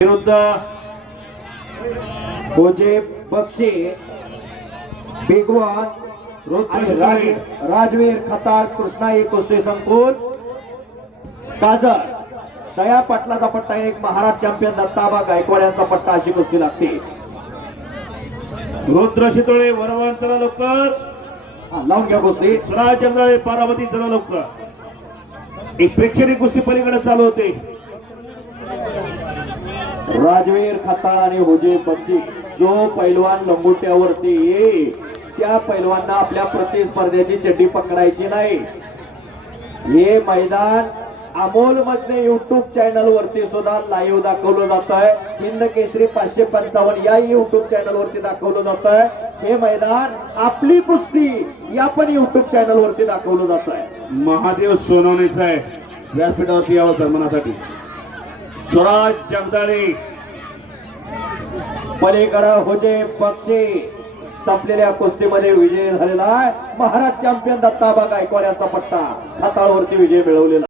विरुद्ध होजे बक्षी बेगवान आणि राजवीर खताळ कृष्णाई कुस्ती संकुल काजळ दया पाटलाचा पट्टा एक महाराष्ट्र चॅम्पियन दत्ताबा गायकवाड यांचा पट्टा अशी कुस्ती लागते। रुद्र शितोळे वरवण चला लवकर लावून घ्या कुस्ती। स्वराज जंगळे पारावती चला लवकर। एक प्रेक्षणीय कुस्ती पलीकडे चालू होते। राजवीर खताळ आणि होजे बक्षी जो पैलवान लंगोट्यावरती येईल त्या पैलवांना आपल्या प्रतिस्पर्ध्याची चड्डी पकडायची नाही। हे मैदान अमोल मधले युट्यूब चॅनल वरती सुद्धा लाईव्ह दाखवलं जात आहे। हिंद केसरी 555 या युट्यूब चॅनल वरती दाखवलं जात आहे। हे मैदान आपली कुस्ती या पण युट्यूब चॅनल वरती दाखवलं जात आहे। महादेव सोनवणे साहेब व्यासपीठावरती यावं सन्मानासाठी। स्वराज जगदाळे पलीकडे होजे बक्षी संपलेल्या कुस्तीमध्ये विजय झालेला आहे। महाराष्ट्र चॅम्पियन दत्ताबा गायकवाड यांचा पट्टा हाताळवरती विजय मिळवलेला।